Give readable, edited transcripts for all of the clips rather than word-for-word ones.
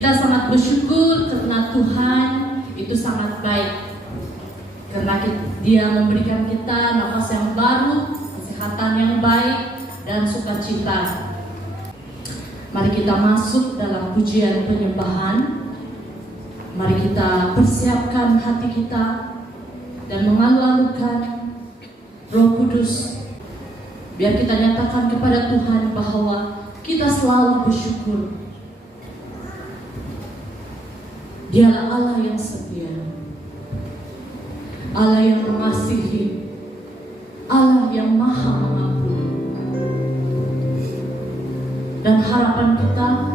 Kita sangat bersyukur karena Tuhan itu sangat baik. Karena Dia memberikan kita nafas yang baru, kesehatan yang baik, dan sukacita. Mari kita masuk dalam pujian penyembahan. Mari kita persiapkan hati kita dan mengalu-alukan Roh Kudus. Biar kita nyatakan kepada Tuhan bahwa kita selalu bersyukur. Dialah Allah yang setia, Allah yang mengasihi, Allah yang maha mengampuni. Dan harapan kita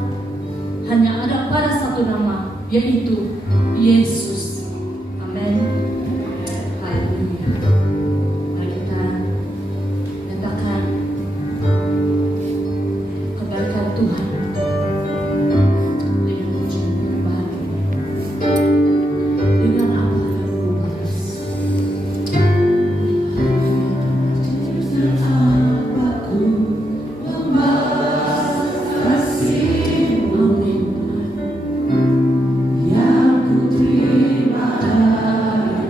hanya ada pada satu nama, yaitu Yesus. Amin. Haleluya. Mari kita nyatakan kebaikan Tuhan dengan pujian penyembahan ini. Dengan apa yang kubalas. Aku membalas kasih. Amin. Yang ku terima dari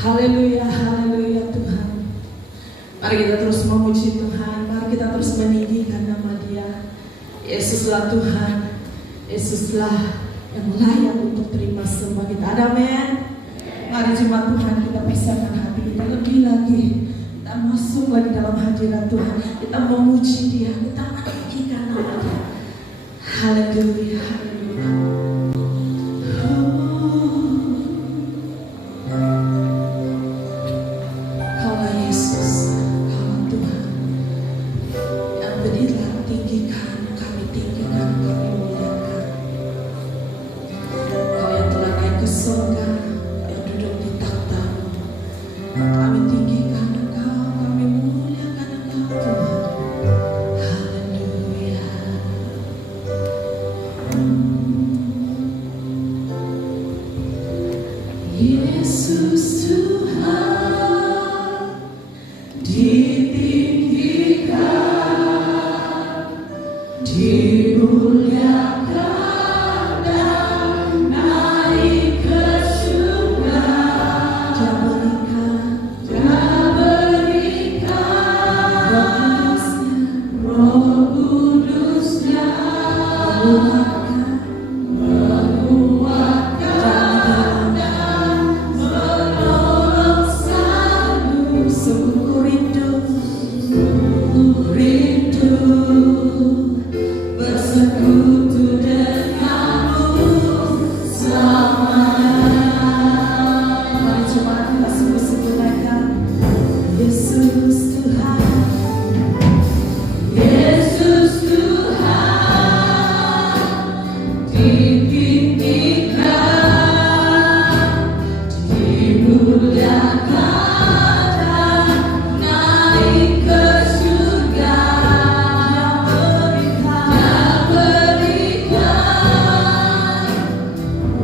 Haleluya, haleluya Tuhan. Mari kita terus memuji Tuhan. Mari kita terus meninggikan nama Dia. Yesuslah Tuhan. Yesuslah yang layak untuk terima sembah kita. Amin. Mari jemaat Tuhan, kita persiapkan hati kita lebih lagi. Kita masuk lagi dalam hadirat Tuhan. Kita memuji Dia, kita meninggikan nama Dia. Haleluya, haleluya. Kaulah Yesus, Kaulah Tuhan yang berdiri tinggikan, kami tinggikan, kami muliakan. Kau yang telah naik ke surga, yang duduk di takhta, kami tinggikan Engkau, kami muliakan Engkau Tuhan. Haleluya. Yesus Tuhan ditinggikan, dimuliakan dan naik ke surga. Dia berikan Roh Kudusnya, menguatkan dan menolong selalu. Sungguh rindu bersekutu denganmu selamanya. Mari jemaat kita sungguh-sungguh naikkan Yesus Tuhan. Yesus Tuhan ditinggikan, dimuliakan dan naik ke surga. Dia berikan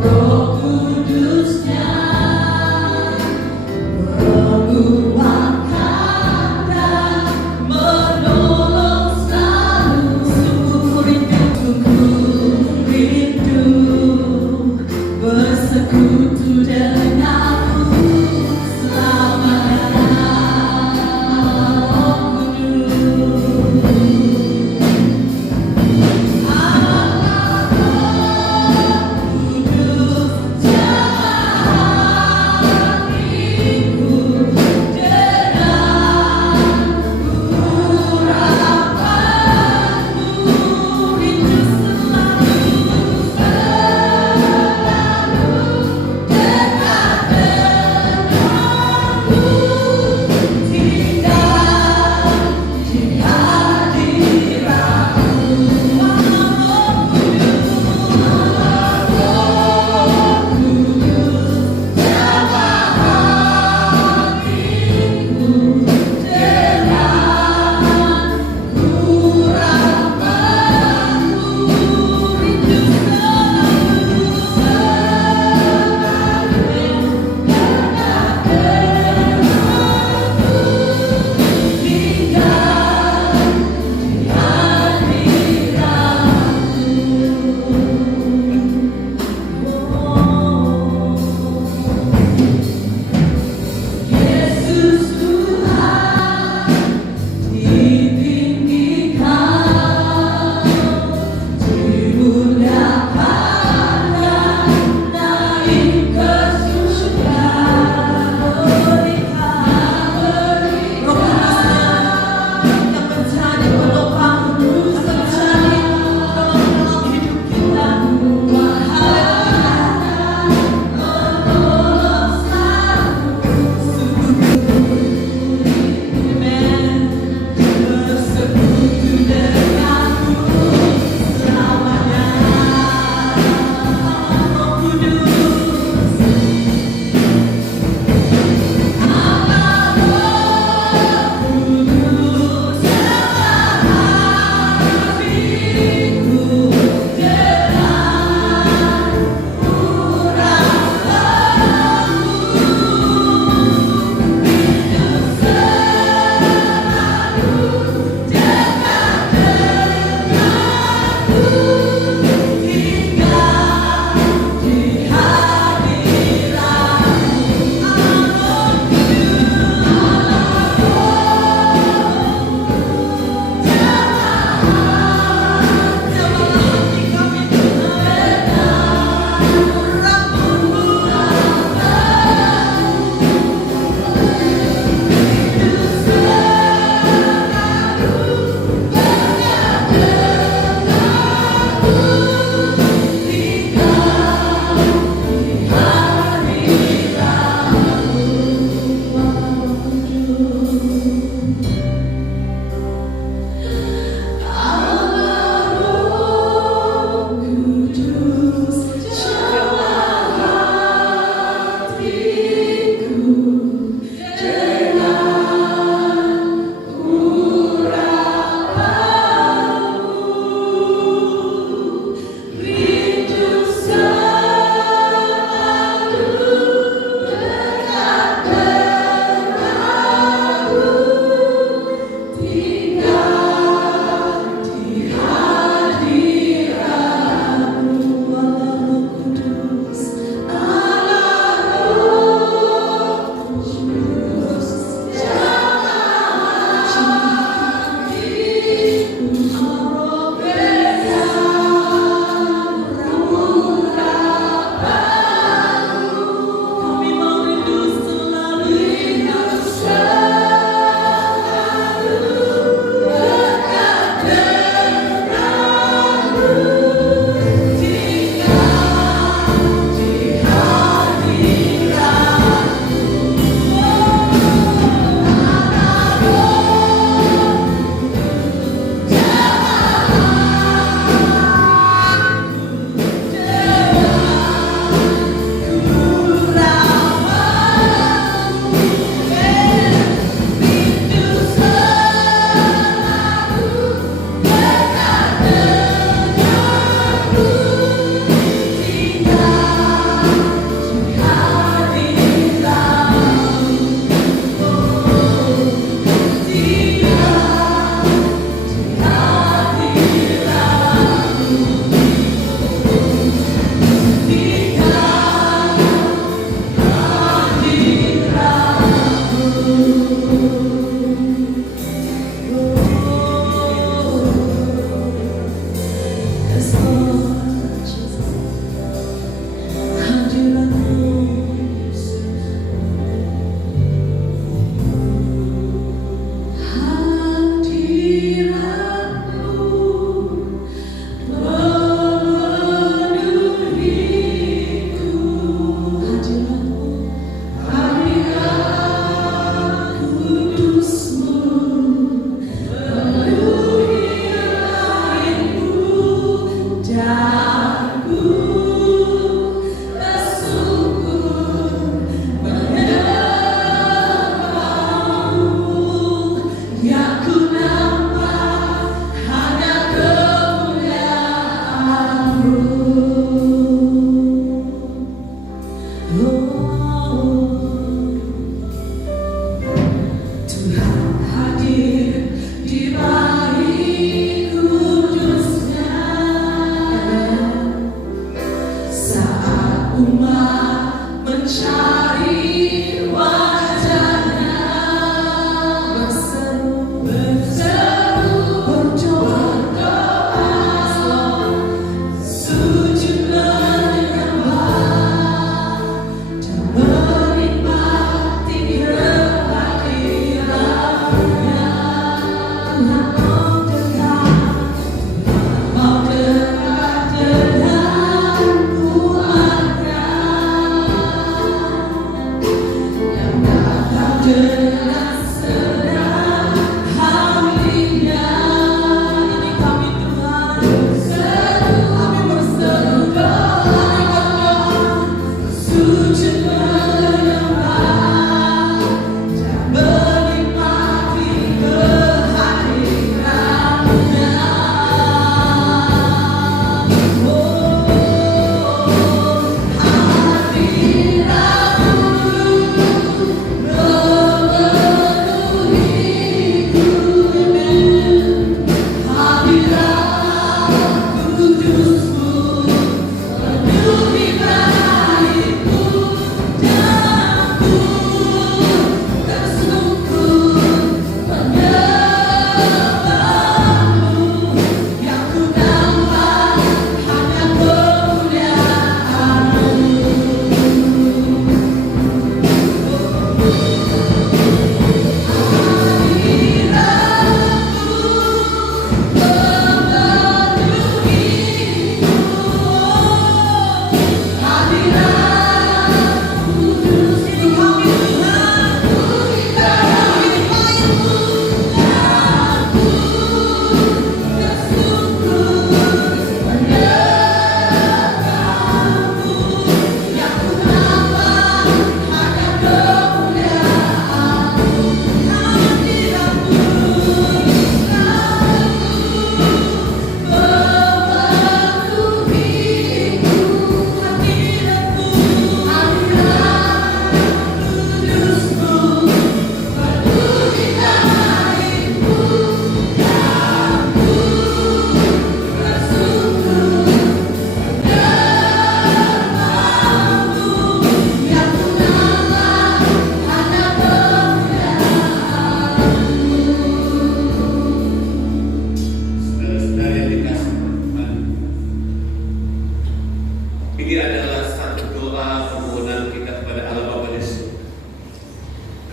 Roh Kudusnya, menguatkan dan menolong selalu. Sungguh rindu bersekutu denganmu selamanya.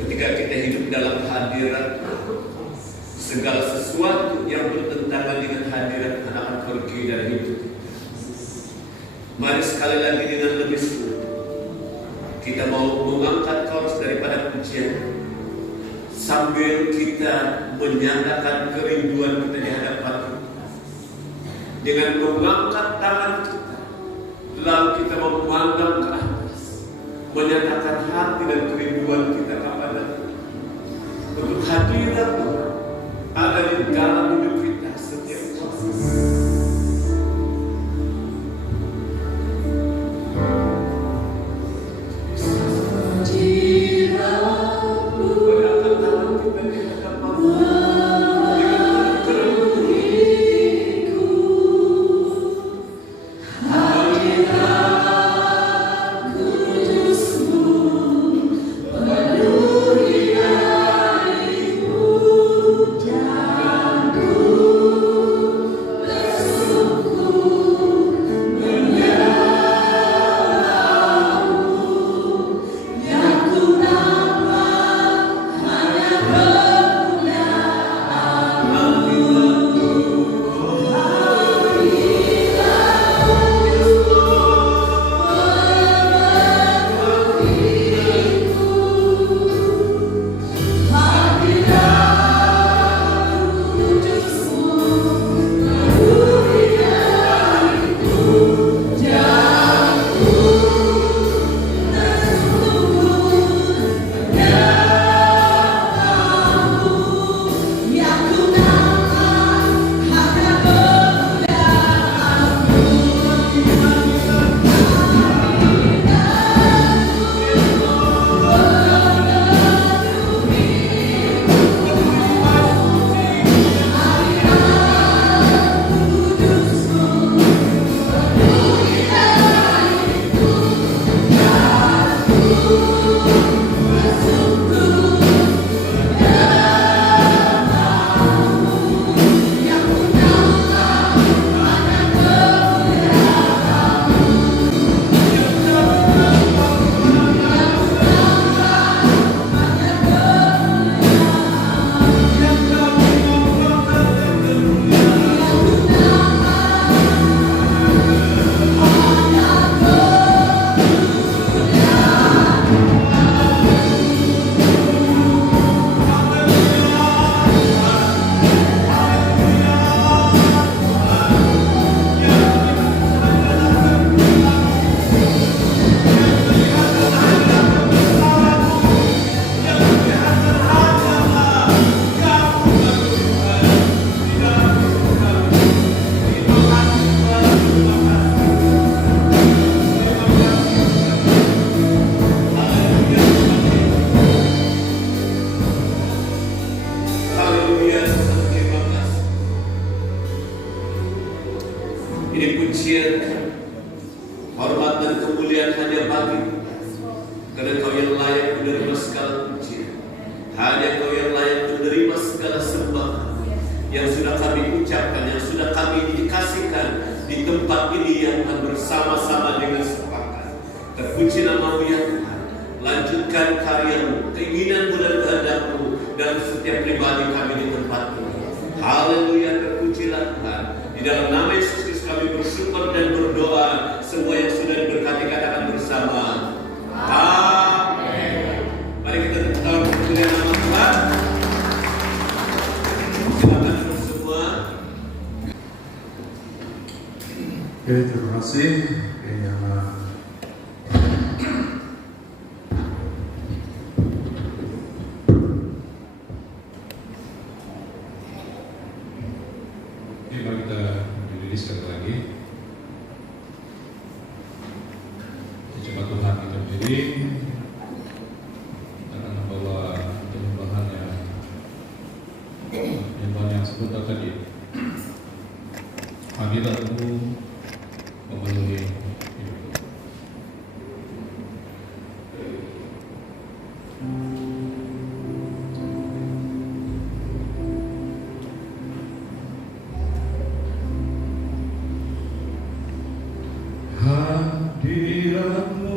Ketika kita hidup dalam hadirat, segala sesuatu yang bertentangan dengan hadirat akan pergi dari hidup. Mari sekali lagi dengan lebih sulit kita mau mengangkat chorus daripada pujian, sambil kita menyatakan kerinduan kita di hadapan kita. Dengan mengangkat tangan kita, lalu kita memandang ke atas, menyatakan hati dan kerinduan kita kepada Tuhan. Untuk hadirat Tuhan ada di dalam hidup kita setiap waktu. Ini pujian, hormat dan kemuliaan hanya bagi karena Kau yang layak menerima segala pujian. Hanya Kau yang layak menerima segala sembah yang sudah kami ucapkan, yang sudah kami dikasihkan di tempat ini yang akan bersama-sama dengan sepakat. Terpuji nama-Mu ya Tuhan. Lanjutkan karya-Mu, keinginan-Mu dan kehendak-Mu dalam setiap pribadi kami di tempat ini. Haleluya, terpujilah Tuhan. Di dalam nama Yesus Kristus kami bersyukur dan berdoa. Semua yang sudah diberkati katakan bersama. Amin. Mari kita tetap berkemuliaan nama Tuhan. Silakan semua. Oke, terima kasih. Mari kita berdiri sekali lagi. Coba Tuhan kita berdiri. Kita akan membawa penyembahan yang sebentar tadi. Hadirat-Mu memenuhi hidupku. Hadirat-Mu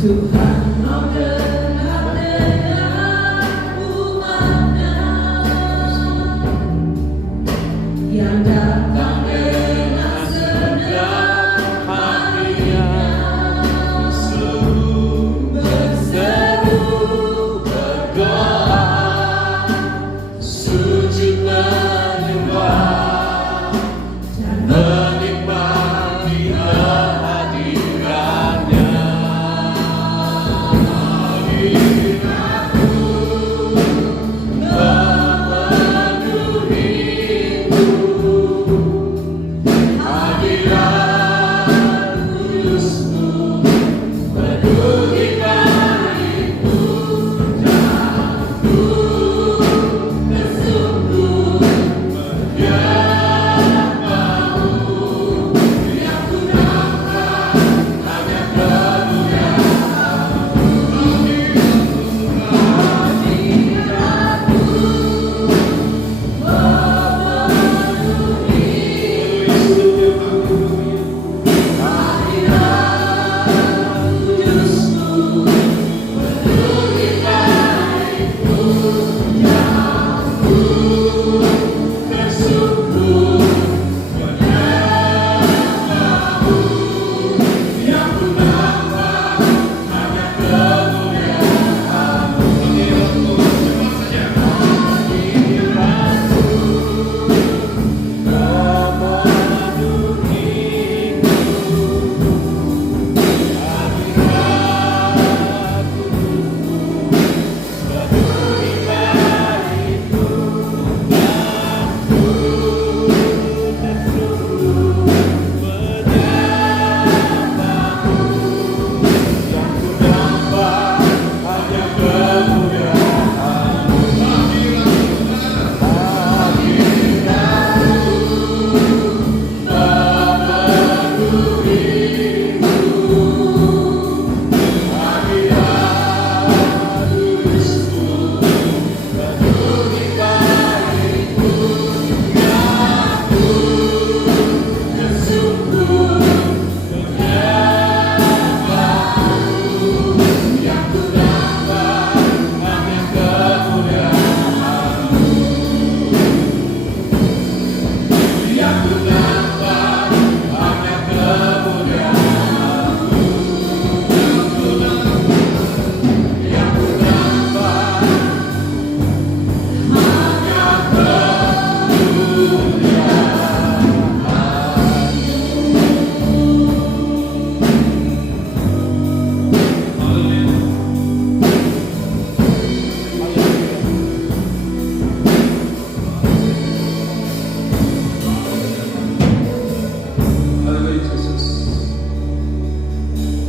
Tuhan mau dekat dengan umatnya yang datang dengan segenap hatinya, berseru berdoa, sujud menyembah dan menikmati kehadirannya.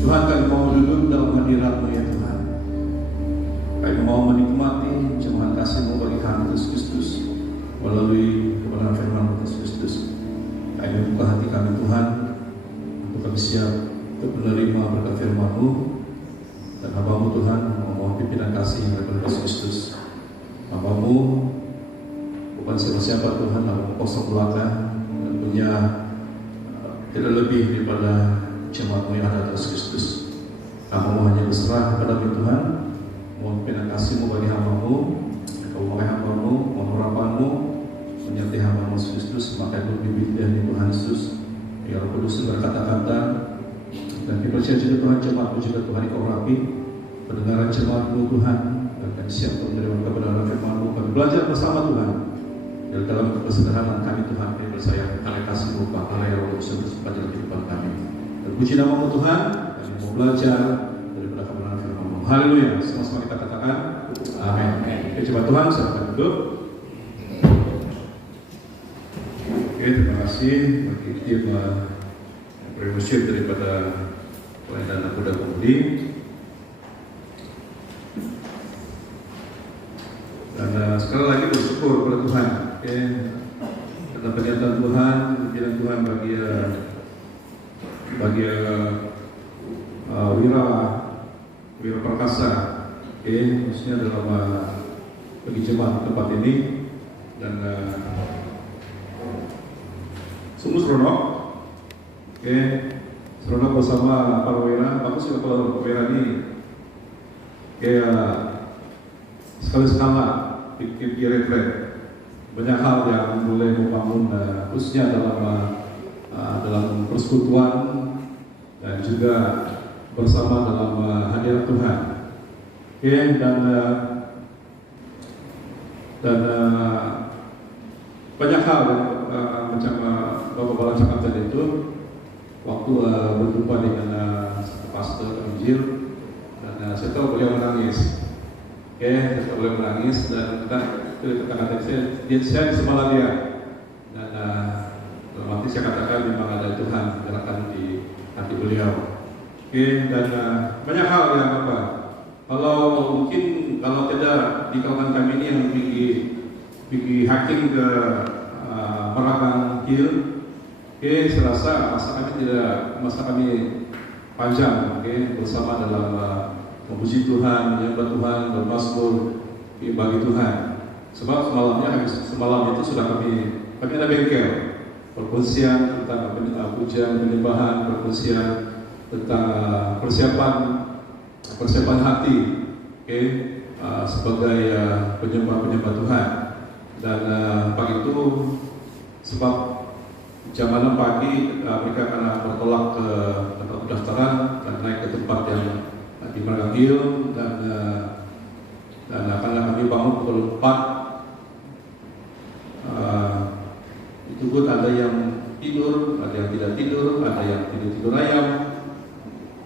Tuhan, kami mau duduk dalam hadirat-Mu ya Tuhan. Kami mau menikmati curahan kasih-Mu bagi kami Yesus Kristus melalui kebenaran firman Yesus Kristus. Kami buka hati kami Tuhan untuk kami siap untuk menerima berkat firman-Mu, dan hamba-Mu Tuhan memohon pimpinan kasih daripada Yesus Kristus. Hamba-Mu bukan siapa-siapa Tuhan, namun kosong belaka dan punya tidak lebih daripada jemaat-Mu yang ada atas Kristus. Hamba-Mu hanya berserah kepada-Mu Tuhan. Mohon pimpinan kasih-Mu bagi hamba-Mu, Kau memakai hamba-Mu, mohon harapan-Mu menyertai hamba-Mu Yesus Kristus, memakai bibit dari Tuhan Yesus, biar Roh Kudus berkata-kata, dan dipercaya juga Tuhan jemaat-Mu juga Tuhan Kau rapi, pendengaran jemaat-Mu Tuhan, dan kami siap untuk menerima kebenaran firman-Mu. Kami belajar bersama Tuhan, dan dalam kesederhanaan kami Tuhan, kami bersayang oleh kasih-Mu, Bapa yang Roh Kudus sepanjang kehidupan kami. Dan puji nama-Mu Tuhan, kami mau belajar daripada kebenaran firman-Mu. Haleluya, sama-sama kita katakan amin. Oke, coba Tuhan, silakan duduk. Oke, terima kasih bagi tim Premiership daripada pelayanan anak muda pemudi. Dan sekali lagi bersyukur kepada Tuhan, oke, karena pernyataan Tuhan, pimpinan Tuhan bagi Wira Perkasa, oke, khususnya dalam bagi jemaat tempat ini, dan Sumus Rono, oke, Seronok bersama para wira. Bagus juga kalau wira ini kayak sekali-sekala bikin retret. Banyak hal yang boleh membangun khususnya dalam persekutuan dan juga bersama dalam hadirat Tuhan. Oke, dan banyak hal macam Bapak Bala cakap tadi itu waktu berjumpa dengan pastor Injil, dan saya tahu beliau menangis. Oke, saya tahu beliau menangis dan kata-kata saya di sebelah dia, dan dalam hati saya katakan memang ada Tuhan gerakan di hati beliau. Oke, dan banyak hal yang kalau tidak di kawasan kami ini yang pergi hiking ke Meragang Hill, oke, saya rasa masa kami panjang, oke, bersama dalam memuji Tuhan, menyembah Tuhan, bermazmur bagi Tuhan. Sebab semalam itu sudah kami ada bengkel perkongsian tentang pujian, penyembahan, perkongsian tentang persiapan hati, oke, sebagai penyembah Tuhan. Dan pagi itu sebab jam 6 pagi mereka akan bertolak ke tempat pendaftaran dan naik ke tempat yang di Meragang Hill, dan akan kami bangun pukul 4. Itu pun ada yang tidur, ada yang tidak tidur, ada yang tidur ayam,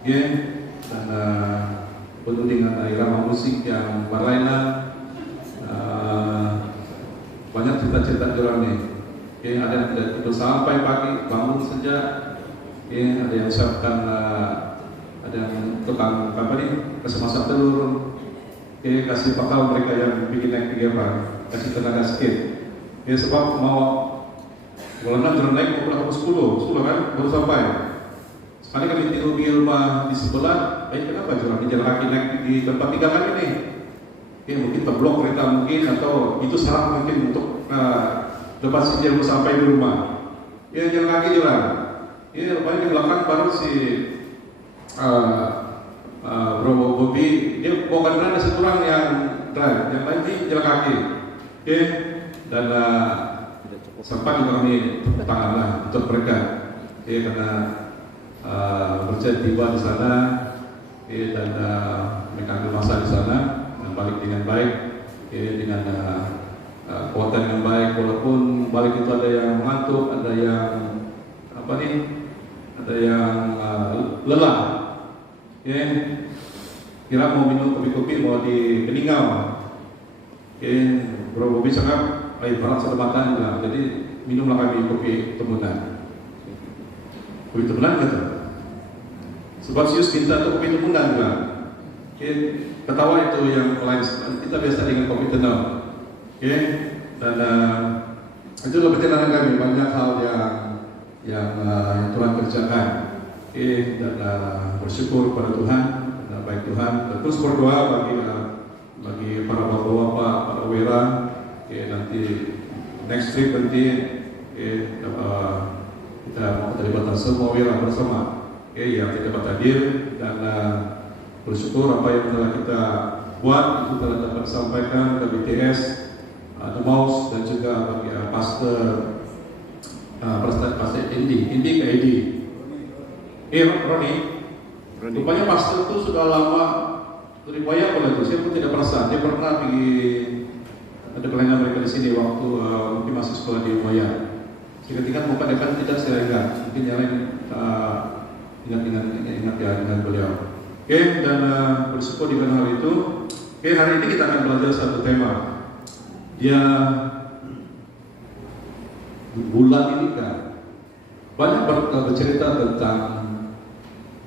ya, dan penuh dengan irama musik yang berlainan. Banyak cerita-cerita orang nih. Oke, ada yang tidak tidur sampai pagi, bangun saja. Oke, ada yang siapkan, ada yang tukang kasih masak telur. Oke, kasih bakal mereka yang bikin naik kegiatan, kasih tenaga sedikit. Ya, sebab mau bulan jalan naik mau 10 kan baru sampai. Sekali kami tidur di rumah di sebelah, kenapa jalan kaki naik di tempat tinggal kami nih? Ya, mungkin terblok kereta mungkin, atau itu syarat mungkin untuk lepas sejauh sampai di rumah. Ya, jalan kaki jalan. Ya, rupanya di belakang baru si Bro Bobby, dia bawa kendaraan ada satu orang yang drive, yang lain di jalan kaki. Oke, dan sempat juga kami tepuk tangan lah untuk mereka. Ya, karena berjaya tiba di sana, ya, dan mereka ambil masa di sana dan balik dengan baik, ya, dengan kekuatan yang baik. Walaupun balik itu ada yang mengantuk, ada yang ada yang lelah. Ya, kira mau minum kopi-kopi mau di Peningau. Ya, Bro Bobby cakap, barang sedematan bilang, jadi minumlah kami kopi temunan. Kopi temunan kata. Sebab Sius minta untuk kopi temunan bilang. Okay. Ketawa itu yang lain. Kita biasa dengan kopi tenang. Okay. Dan itu lebih tenang kami, banyak hal yang Tuhan kerjakan. Okay. Dan bersyukur pada Tuhan, dan baik Tuhan. Dan terus berdoa bagi para bapak-bapak, para wira. Okay, nanti next trip nanti kita mau terlibat semua wira bersama, yang tidak dapat hadir, dan bersyukur apa yang telah kita buat itu telah dapat disampaikan ke BTS, The Mouse, dan juga bagi Pastor Indi ke Edi. Roni. Rupanya Pastor itu sudah lama dari Buaya itu. Saya pun tidak perasan. Dia pernah pergi ada kelainan mereka di sini waktu mungkin masih sekolah di Buaya. Ingat-ingat muka dekat tidak saya ingat. Mungkin yang lain ingat ya dengan beliau. Oke, dan bersyukur dengan hal itu. Oke, hari ini kita akan belajar satu tema. Dia bulan ini kan banyak bercerita tentang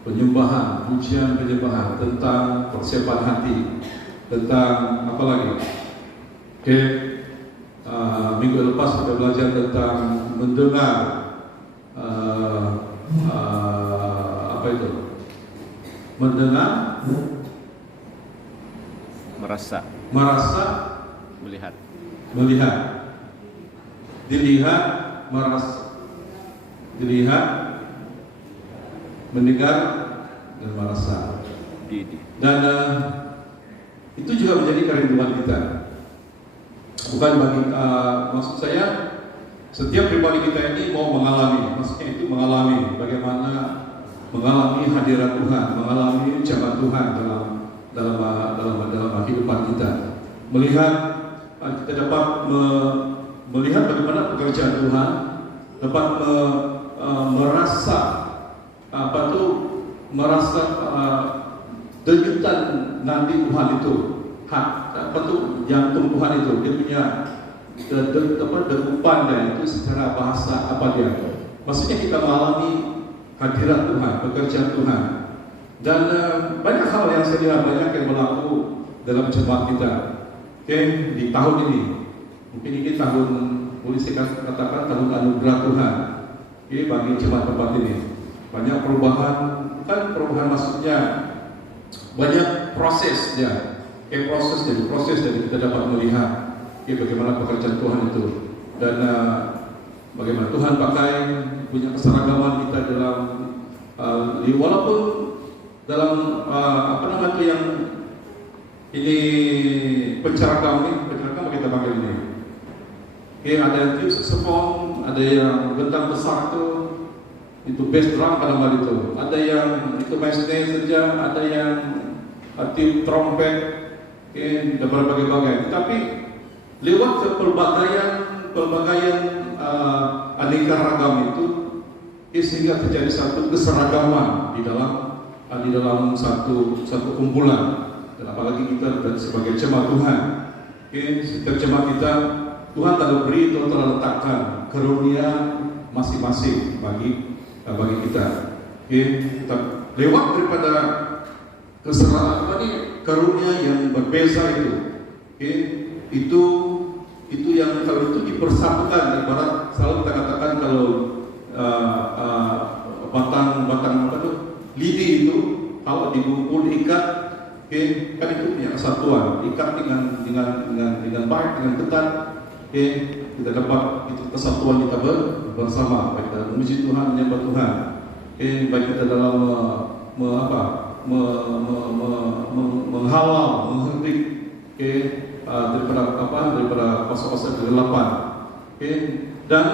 penyembahan, pujian penyembahan, tentang persiapan hati, tentang apa lagi? Oke, minggu lepas kita belajar tentang mendengar, apa itu? Mendengar, merasa, melihat, dilihat, merasa, dilihat, mendengar dan merasa. Dan itu juga menjadi kerinduan kita. Bukan bagi maksud saya setiap pribadi kita ini mau mengalami, maksudnya itu mengalami bagaimana mengalami hadirat Tuhan, mengalami jamaah Tuhan dalam kehidupan kita. Melihat kita dapat melihat bagaimana pekerjaan Tuhan, dapat merasa merasa denyutan nanti Tuhan itu, jantung Tuhan itu, dia punya degupannya itu secara bahasa apa dia? Maksudnya kita mengalami hadirat Tuhan, pekerjaan Tuhan. Dan banyak hal yang saya lihat banyak yang berlaku dalam jemaat kita. Di tahun ini, mungkin ini tahun, boleh saya katakan tahun anugerah Tuhan. Bagi jemaat tempat ini banyak perubahan, bukan perubahan maksudnya banyak proses ya, proses dari kita dapat melihat bagaimana pekerjaan Tuhan itu dan bagaimana Tuhan pakai punya keseragaman kita dalam walaupun dalam yang ini penceragam kita panggil ini. Ada yang tim saxophone, ada yang bentang besar itu bass drum pada malam itu, ada yang itu main snare saja, ada yang tim trompet, dan berbagai-bagai. Tapi lewat pelbagaian aneka ragam itu, sehingga terjadi satu keseragaman di dalam satu kumpulan. Dan apalagi kita sebagai jemaat Tuhan, setiap jemaat kita Tuhan telah beri atau telah letakkan karunia masing-masing bagi kita. Lewat daripada karunia yang berbeza itu yang kalau itu dipersatukan, ibarat selalu kita katakan kalau batang lidi itu kalau dikumpul ikat, kan itu punya kesatuan, ikat dengan baik, dengan ketat. Kita dapat itu kesatuan kita bersama, baik dalam memuji Tuhan, menyembah Tuhan, baik kita dalam menghalau, menghentik daripada kuasa-kuasa kegelapan. Dan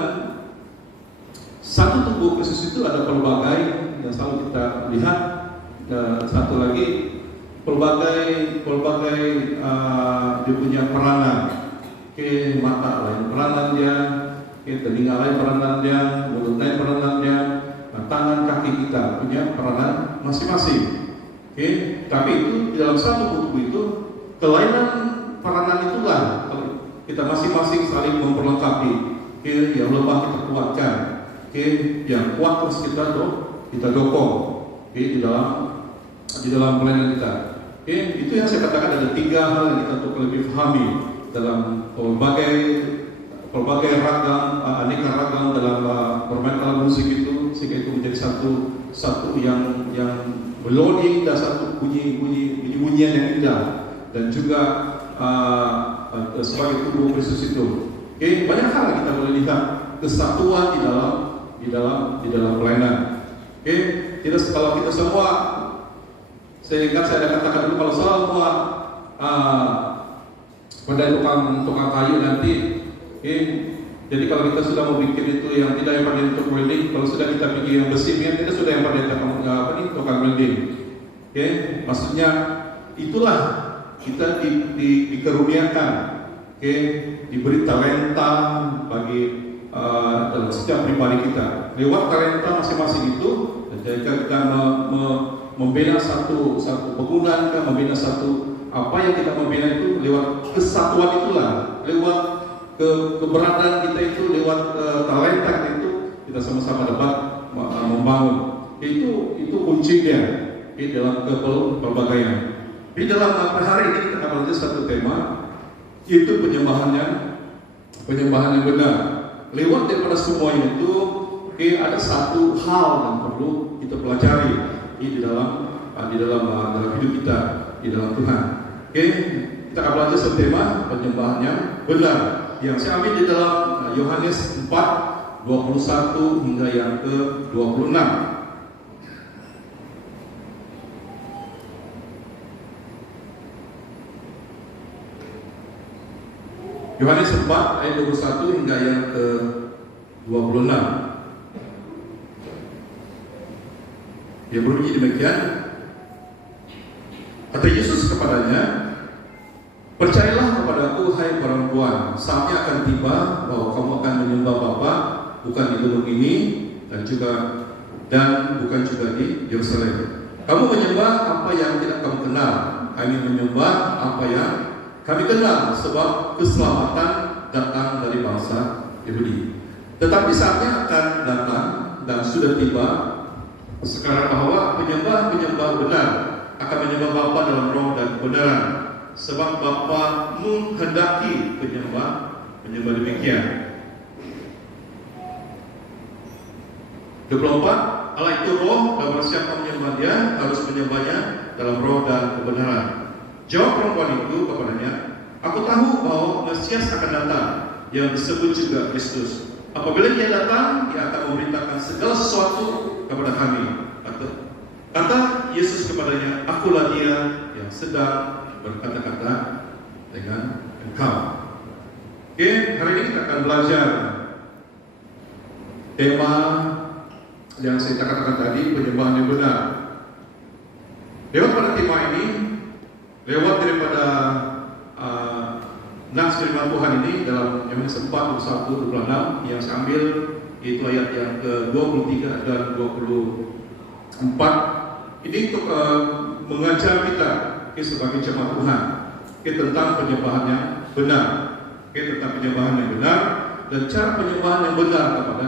satu tubuh Kristus itu ada pelbagai yang selalu kita lihat. Satu lagi pelbagai dia punya peranan. Mata lain peranan dia, telinga lain peranan dia, mulut lain peranan dia, tangan kaki kita punya peranan masing-masing. Tapi itu di dalam satu tubuh itu kelainan peranan itulah kita masing-masing saling memperlengkapi. Yang lemah kita kuatkan, yang kuat terus kita dokong di dalam pelayanan kita. Itu yang saya katakan ada 3 hal yang kita untuk lebih pahami dalam berbagai ragam, aneka ragam dalam bermain alat musik itu, sehingga itu menjadi satu yang melodi dan satu bunyian yang indah, dan juga sebagai tubuh Kristus itu. Banyak hal yang kita boleh lihat kesatuan di dalam pelayanan. Kalau kita semua, saya ingat saya ada katakan dulu, kalau semua pada tukang kayu nanti, jadi kalau kita sudah mau bikin itu yang tidak yang pandai untuk welding, kalau sudah kita bikin yang besi, kita sudah yang pandai tukang welding. Maksudnya itulah kita dikeruniakan, diberi talenta bagi dalam setiap pribadi kita. Lewat talenta masing-masing itu, kita membina satu bangunan, membina satu apa yang kita membina itu lewat kesatuan itulah, lewat keberadaan kita itu, lewat talenta kita sama-sama dapat membangun. Itu kuncinya di dalam pelbagaian. Di dalam hari ini kita akan belajar satu tema, yaitu penyembahan yang benar. Lewat daripada semuanya itu, ada satu hal yang perlu kita pelajari di dalam hidup kita, di dalam Tuhan. Kita akan belajar satu tema penyembahan yang benar, yang saya ambil di dalam Yohanes 4:21 hingga yang ke-26. Yohanes 4 ayat 21 hingga yang ke-26. Dia berbunyi demikian. Kata Yesus kepadanya, "Percayalah kepadaku, hai perempuan, saatnya akan tiba bahwa kamu akan menyembah Bapa bukan di gunung ini dan bukan juga di Yerusalem. Kamu menyembah apa yang tidak kamu kenal, kami menyembah apa yang kami kenal, sebab keselamatan datang dari bangsa Yahudi. Tetapi saatnya akan datang dan sudah tiba sekarang bahwa penyembah benar akan menyembah Bapa dalam roh dan kebenaran, sebab Bapa menghendaki penyembah demikian." 24, Allah itu roh, dan barang siapa menyembah Dia harus menyembahnya dalam roh dan kebenaran. Jawab perempuan itu kepadanya, "Aku tahu bahwa Mesias akan datang, yang disebut juga Kristus. Apabila Dia datang, Dia akan memberitakan segala sesuatu kepada kami." Kata Yesus kepadanya, "Akulah Dia yang sedang berkata-kata dengan engkau." Oke, hari ini kita akan belajar tema yang saya katakan tadi, penyembahan yang benar. Lewat pada tema ini, lewat daripada nas firman Tuhan ini dalam Yohanes 4, 21, 26 yang saya ambil, itu ayat yang ke-23 dan 24. Ini untuk mengajar kita sebagai jemaat Tuhan tentang penyembahan yang benar, tentang penyembahan yang benar dan cara penyembahan yang benar kepada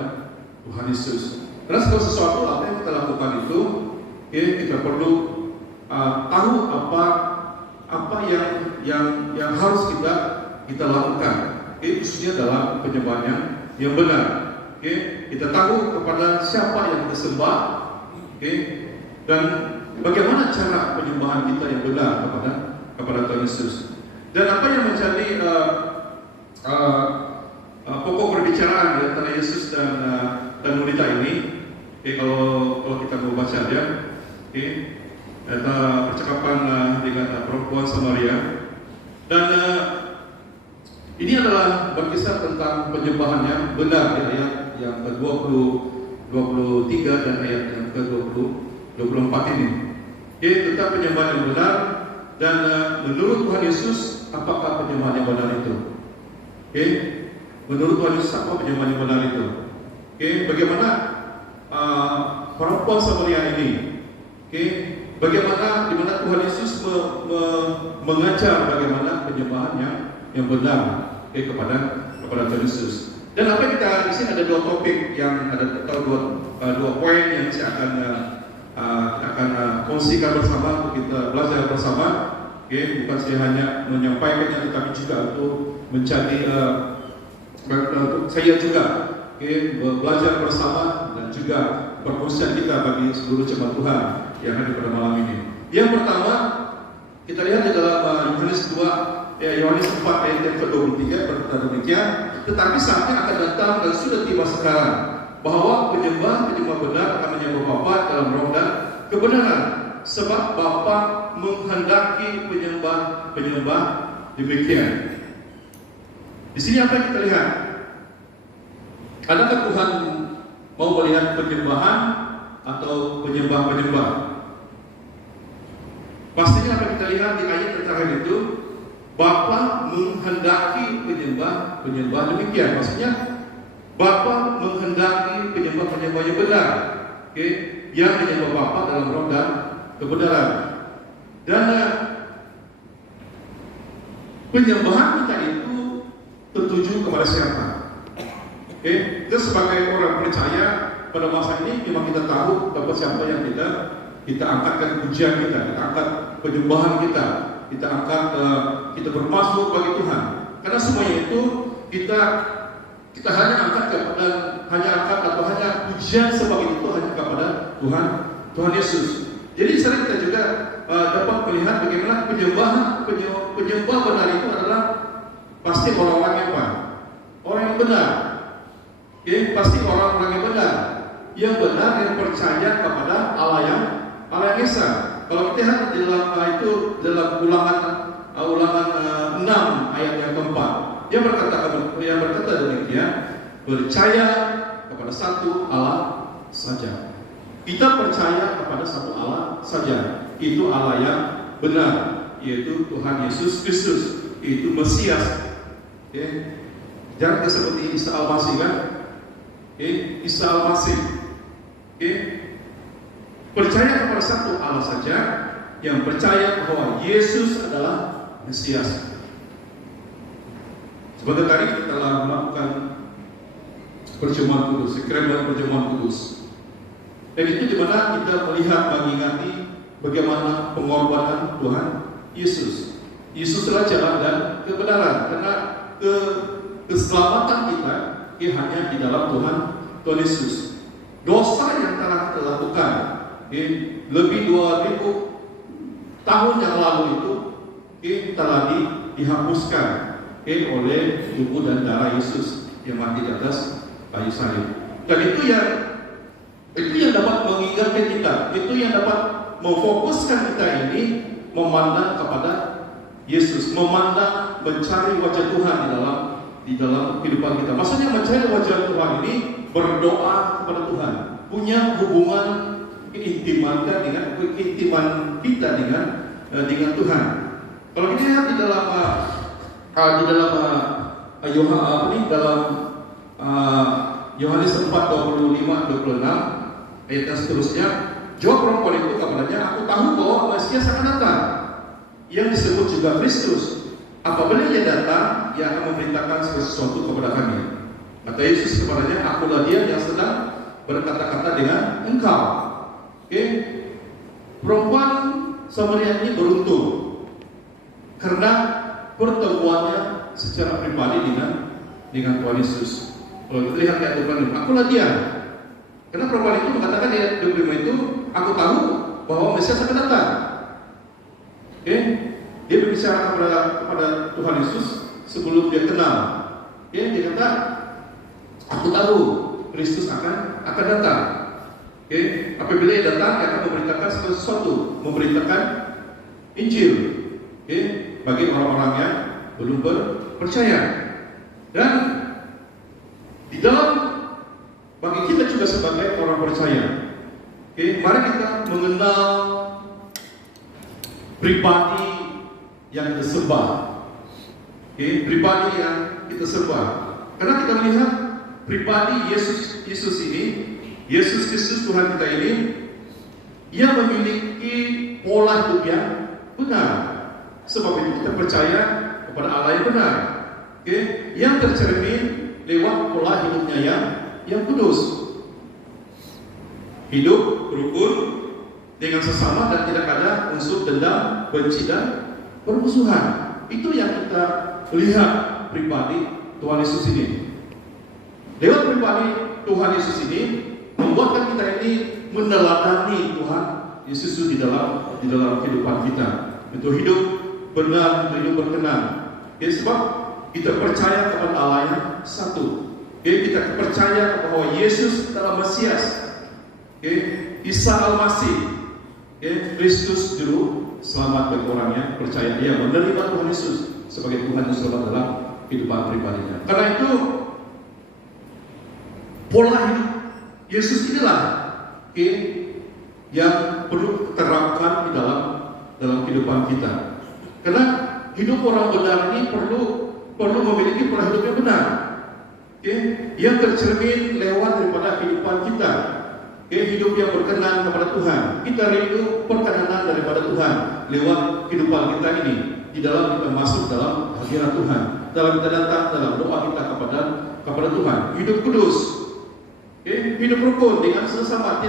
Tuhan Yesus. Karena segala sesuatu apa yang kita lakukan itu, kita perlu tahu apa yang harus kita lakukan, khususnya dalam penyembahan yang benar. Kita tahu kepada siapa yang kita sembah, dan bagaimana cara penyembahan kita yang benar kepada Tuhan Yesus. Dan apa yang menjadi pokok perbicaraan antara Yesus dan wanita ini, kalau kita mau baca dia, percakapan dengan perempuan Samaria, dan ini adalah berkisah tentang penyembahan yang benar, ayat yang ke-23 dan ayat yang ke-24 ini. Tentang penyembahan yang benar, dan menurut Tuhan Yesus, apakah penyembahan yang benar itu? Menurut Tuhan Yesus, apa penyembahan yang benar itu? Bagaimana perempuan Samaria ini? Bagaimana dimana Tuhan Yesus mengajar bagaimana penyembahan yang benar kepada Tuhan Yesus. Dan apa kita di sini ada dua topik yang ada, atau dua poin yang saya akan kongsikan bersama untuk kita belajar bersama. Bukan saya hanya menyampaikannya, tetapi juga untuk menjadi untuk saya juga belajar bersama dan juga perkongsian kita bagi seluruh jemaat Tuhan yang hadir pada malam ini. Yang pertama, kita lihat di dalam Yohanes 4 ayat yang ke-23 berkata demikian, "Tetapi saatnya akan datang dan sudah tiba sekarang, bahwa penyembah benar akan menyembah Bapa dalam roh dan kebenaran, sebab Bapa menghendaki penyembah demikian." Di sini apa yang kita lihat? Adakah Tuhan mau melihat penyembahan atau penyembah? Pastinya apa kita lihat di ayat yang terakhir itu, Bapa menghendaki penyembah demikian. Maksudnya Bapa menghendaki penyembah yang benar, yang menyembah Bapa dalam roh dan kebenaran. Dan penyembahan kita itu tertuju kepada siapa? Kita sebagai orang percaya pada masa ini memang kita tahu bahwa siapa yang kita angkatkan pujian kita angkat penyembahan kita angkat kita bermasmur bagi Tuhan. Karena semuanya itu kita hanya angkat hanya pujian sebagai itu hanya kepada Tuhan Yesus. Jadi sering kita juga dapat melihat bagaimana penyembah benar itu adalah pasti orang-orang yang apa? Orang yang benar. Pasti orang-orang yang benar yang percaya kepada Allah yang Esa. Kalau kita lihat di dalam ulangan 6 ayat yang keempat, dia berkata percaya kepada satu Allah saja. Kita percaya kepada satu Allah saja. Itu Allah yang benar, yaitu Tuhan Yesus Kristus, yaitu Mesias. Jangan seperti Isa Al-Masih kan? Isa Al-Masih. Percaya kepada satu Allah saja, yang percaya bahwa Yesus adalah Mesias. Sebentar tadi kita telah melakukan perjamuan kudus, sakramen perjamuan kudus. Dan itu dimana kita melihat, mengingati bagaimana pengorbanan Tuhan Yesus. Yesus adalah jalan dan kebenaran, karena keselamatan kita hanya di dalam Tuhan Yesus. Dosa yang telah kita lakukan lebih 2000 tahun yang lalu itu telah dihapuskan oleh tubuh dan darah Yesus yang mati di atas kayu salib. Dan itu yang dapat mengingatkan kita, itu yang dapat memfokuskan kita ini memandang kepada Yesus, memandang, mencari wajah Tuhan di dalam kehidupan kita. Maksudnya mencari wajah Tuhan ini berdoa kepada Tuhan, punya hubungan keintiman kita dengan Tuhan. Kalau kita lihat di dalam Yohanes 4:25-26 ayat yang seterusnya, jawab perempuan itu kepadanya, aku tahu bahwa Mesias akan datang, yang disebut juga Kristus. Apabila ia datang, ia akan memberitakan sesuatu kepada kami. Kata Yesus kepadanya, akulah dia yang sedang berkata-kata dengan engkau. Perempuan Samaria ini beruntung karena pertemuannya secara pribadi dengan Tuhan Yesus. Kalau kita lihat ayat 25, akulah dia. Karena perempuan itu mengatakan di ayat 25 itu, aku tahu bahwa Mesias akan datang. Dia berbicara kepada Tuhan Yesus sebelum dia kenal. Dia kata, aku tahu Kristus akan datang. Apabila dia datang, dia akan memberitakan sesuatu, memberitakan Injil bagi orang-orang yang belum percaya. Dan di dalam bagi kita juga sebagai orang percaya, mari kita mengenal pribadi yang kita sembah, pribadi yang kita sembah. Karena kita melihat pribadi Yesus ini, Yesus Kristus Tuhan kita ini, ia memiliki pola hidup yang benar. Sebab itu kita percaya kepada Allah yang benar, yang tercermin lewat pola hidupnya yang kudus. Hidup rukun dengan sesama dan tidak ada unsur dendam, benci dan permusuhan. Itu yang kita lihat pribadi Tuhan Yesus ini. Lewat pribadi Tuhan Yesus ini membuatkan kita ini meneladani Tuhan Yesus di dalam kehidupan kita. Itu hidup benar, hidup berkenan. Sebab kita percaya kepada Allah yang satu. Kita percaya bahwa Yesus adalah Mesias, Isa Al-Masih, Kristus juru selamat bagi orang yang percaya. Dia menerima Tuhan Yesus sebagai Tuhan dan Selamat dalam kehidupan pribadinya. Karena itu pola hidup Yesus inilah yang perlu terapkan di dalam kehidupan kita. Karena hidup orang benar ini perlu memiliki pola hidup yang benar, yang tercermin lewat daripada kehidupan kita. Hidup yang berkenan kepada Tuhan. Kita rindu perkenanan daripada Tuhan lewat kehidupan kita ini. Di dalam kita masuk dalam hadirat Tuhan, dalam kita datang dalam doa kita kepada Tuhan. Hidup kudus, hidup rukun dengan sesama.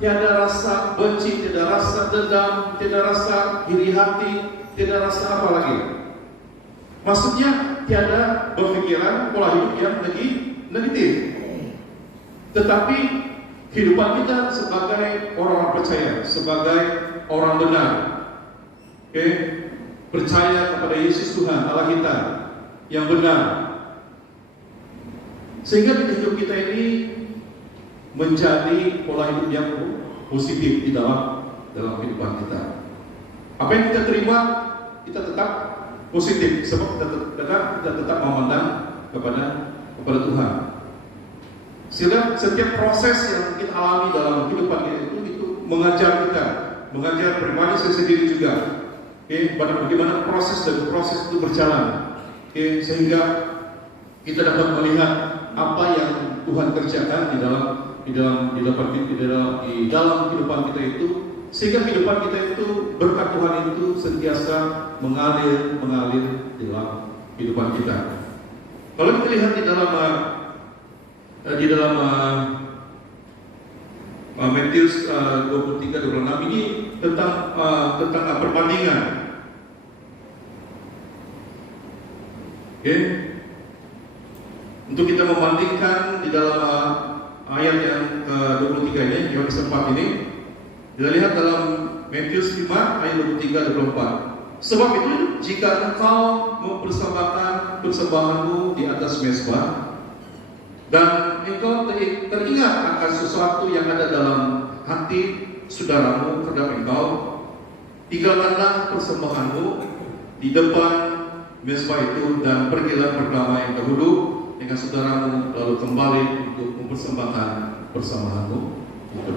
Tiada rasa benci, tiada rasa dendam, tiada rasa iri hati, tiada rasa apa lagi. Maksudnya tiada berpikiran pola hidup yang negatif. Tetapi kehidupan kita sebagai orang percaya, sebagai orang benar, percaya kepada Yesus Tuhan Allah kita yang benar, sehingga hidup kita ini menjadi pola hidup yang positif di dalam kehidupan kita. Apa yang kita terima, kita tetap positif, sebab kita tetap memandang kepada kepada Tuhan. Setiap proses yang kita alami dalam kehidupan kita itu mengajar kita, mengajar pribadi saya sendiri juga. Bagaimana proses dan proses itu berjalan, sehingga kita dapat melihat apa yang Tuhan kerjakan di dalam kehidupan kita itu, sehingga kehidupan kita itu berkat Tuhan itu sentiasa mengalir di dalam kehidupan kita. Kalau kita lihat di dalam Matius 23:26 ini tentang perbandingan. Untuk kita membandingkan di dalam ayat yang ke-23 ini, Yohanes 4 ini, kita lihat dalam Matius 5 ayat 23-24. Sebab itu, jika engkau mempersembahkan persembahanmu di atas mezbah, dan engkau teringat akan sesuatu yang ada dalam hati saudaramu terhadap engkau, tinggalkanlah persembahanmu di depan mezbah itu dan pergilah berdamai dahulu dengan saudaramu, lalu kembali untuk mempersembahkan persembahanmu itu.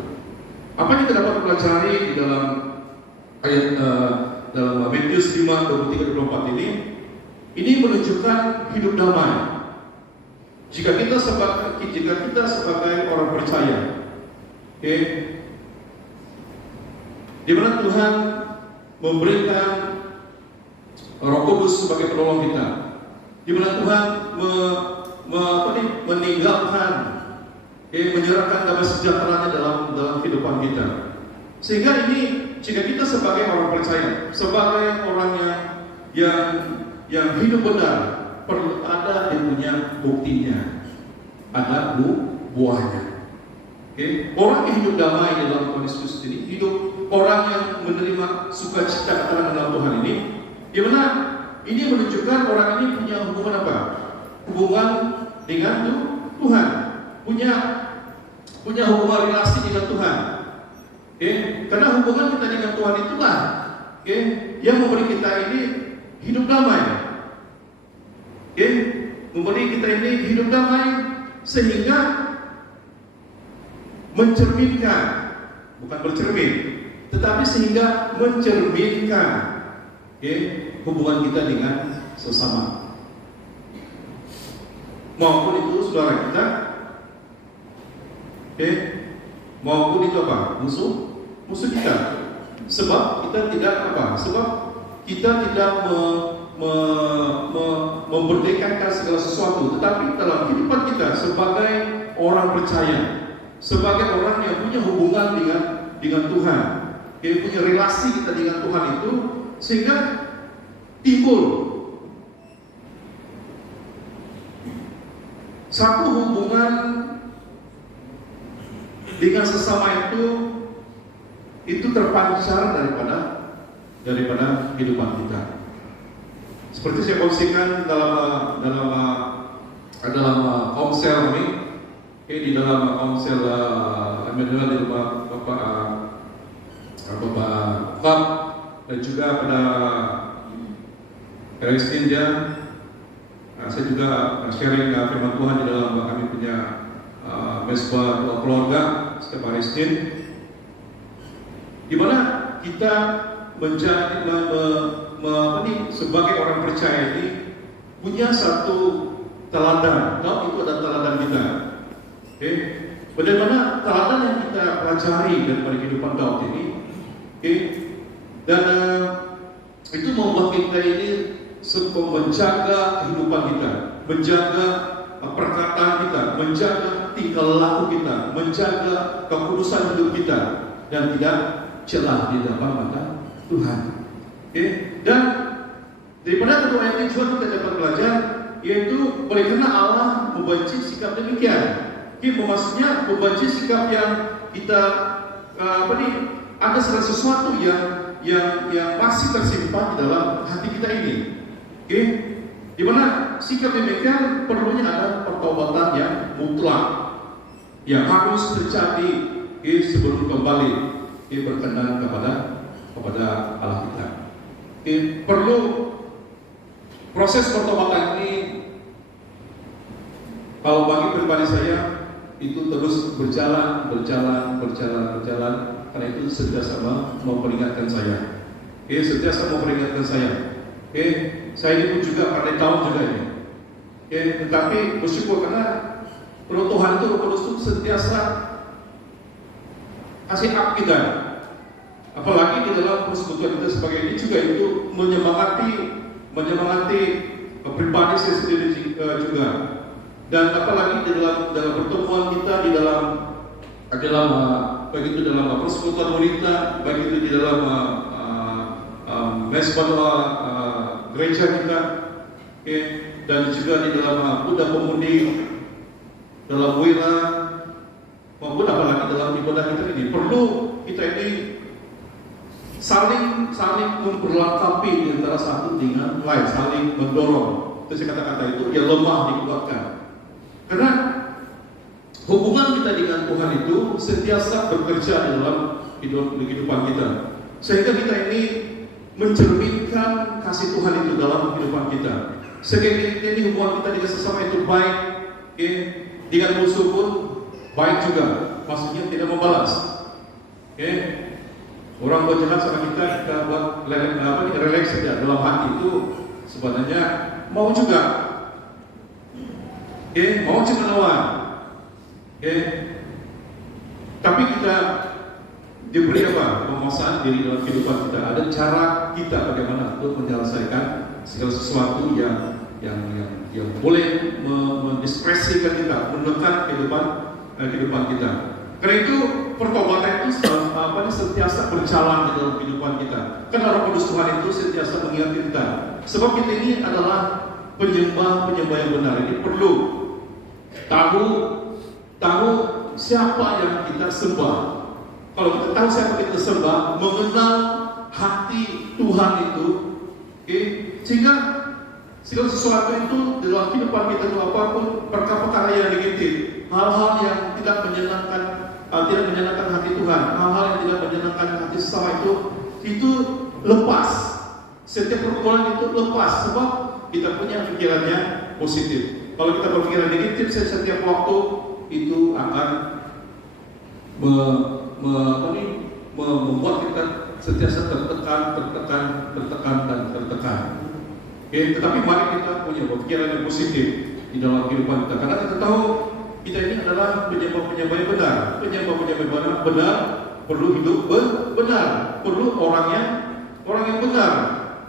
Apa yang kita dapat pelajari di dalam ayat dalam Matius 5:23-24 ini menunjukkan hidup damai. Jika kita sebagai orang percaya, di mana Tuhan memberikan Roh Kudus sebagai penolong kita, di mana Tuhan meninggalkan, menyerahkan damai sejahteranya dalam kehidupan kita, sehingga ini jika kita sebagai orang percaya, sebagai orang yang hidup benar, perlu ada dia punya buktinya, ada buahnya. Orang yang hidup damai dalam Tuhan Yesus ini, hidup orang yang menerima sukacita ketenangan dalam Tuhan ini, di mana ini menunjukkan orang ini punya hubungan apa? Hubungan dengan Tuhan, punya hubungan relasi dengan Tuhan. Karena hubungan kita dengan Tuhan itulah yang memberi kita ini hidup damai. Memberi kita ini hidup damai sehingga mencerminkan, bukan bercermin, tetapi sehingga mencerminkan hubungan kita dengan sesama. Maupun itu saudara kita, maupun itu apa? Musuh kita. Sebab kita tidak apa? Sebab kita tidak memerdekakan segala sesuatu, tetapi dalam kehidupan kita sebagai orang percaya, sebagai orang yang punya hubungan dengan Tuhan, yang punya relasi kita dengan Tuhan itu, sehingga timbul satu hubungan dengan sesama itu terpancar daripada kehidupan kita. Seperti saya kongsikan dalam komsel kami, di dalam komsel di rumah Bapak Fab, dan juga pada Kristin saya juga sharing firman Tuhan di dalam kami punya mezbah doa keluarga setiap hari Senin, di mana kita menjadi sebagai orang percaya ini punya satu teladan. Itu adalah teladan kita. Bagaimana teladan yang kita pelajari daripada kehidupan Daud ini, dan itu membuat kita ini menjaga kehidupan kita, menjaga perkataan kita, menjaga tingkah laku kita, menjaga kekudusan hidup kita, dan tidak celah di depan mata Tuhan. Dan daripada kedua ayat ini juga kita dapat belajar, yaitu oleh karena Allah membenci sikap demikian. Maksudnya membenci sikap yang kita ada segala sesuatu yang masih tersimpan di dalam hati kita ini. Di mana sikap demikian perlunya ada pertobatan yang mutlak, yang harus terjadi sebelum kembali berkenan kepada Allah kita. Perlu proses pertobatan ini Kalau bagi pribadi saya itu terus berjalan, karena itu sentiasa memperingatkan saya. Sentiasa memperingatkan saya. Saya ini pun juga pada tahun juga ini. Tetapi bersyukur karena Roh Tuhan itu, Roh Kudus itu sentiasa kasih up kita. Apalagi di dalam persekutuan kita sebagai ini juga itu menyemangati pribadi saya sendiri juga. Dan apalagi di dalam pertemuan kita di dalam baik itu dalam persekutuan wanita, baik itu di dalam mesbah gereja kita, dan juga di dalam muda pemudi, dalam wira, maupun apalagi dalam ibadah kita ini perlu kita ini saling memperlengkapi di antara satu dengan lain, saling mendorong. Itu saya kata-kata itu yang lemah dikuatkan. Karena hubungan kita dengan Tuhan itu sentiasa bekerja di dalam kehidupan kita, sehingga kita ini mencerminkan kasih Tuhan itu dalam kehidupan kita. Sehingga ini hubungan kita dengan sesama itu baik, dengan musuh pun baik juga. Maksudnya tidak membalas. Orang berjalan sama kita buat relax saja dalam hati itu sebenarnya mau juga. Mau juga lawan. Tapi kita diberi penguasaan diri dalam kehidupan kita. Ada cara kita bagaimana untuk menyelesaikan segala sesuatu yang boleh mendiskresikan kita, menekan kehidupan kita. Karena itu pertobatan itu sentiasa berjalan di dalam kehidupan kita. Karena Roh Kudus Tuhan itu sentiasa mengingatkan kita. Sebab kita ini adalah penyembah yang benar. Ini perlu tahu siapa yang kita sembah. Kalau kita tahu siapa kita sembah, mengenal hati Tuhan itu, sehingga segala sesuatu itu dalam kehidupan kita itu apapun perkara-perkara yang negatif, hal-hal yang tidak menyenangkan hati Tuhan, hal-hal yang tidak menyenangkan hati sesama itu lepas. Setiap pergumulan itu lepas, sebab kita punya pikirannya positif. Kalau kita berpikiran negatif setiap waktu, itu akan membuat kita sentiasa tertekan. Tetapi mari kita punya pikiran yang positif di dalam kehidupan kita, karena kita tahu kita ini adalah penyembah yang benar. Penyembah benar perlu hidup benar, perlu orang yang benar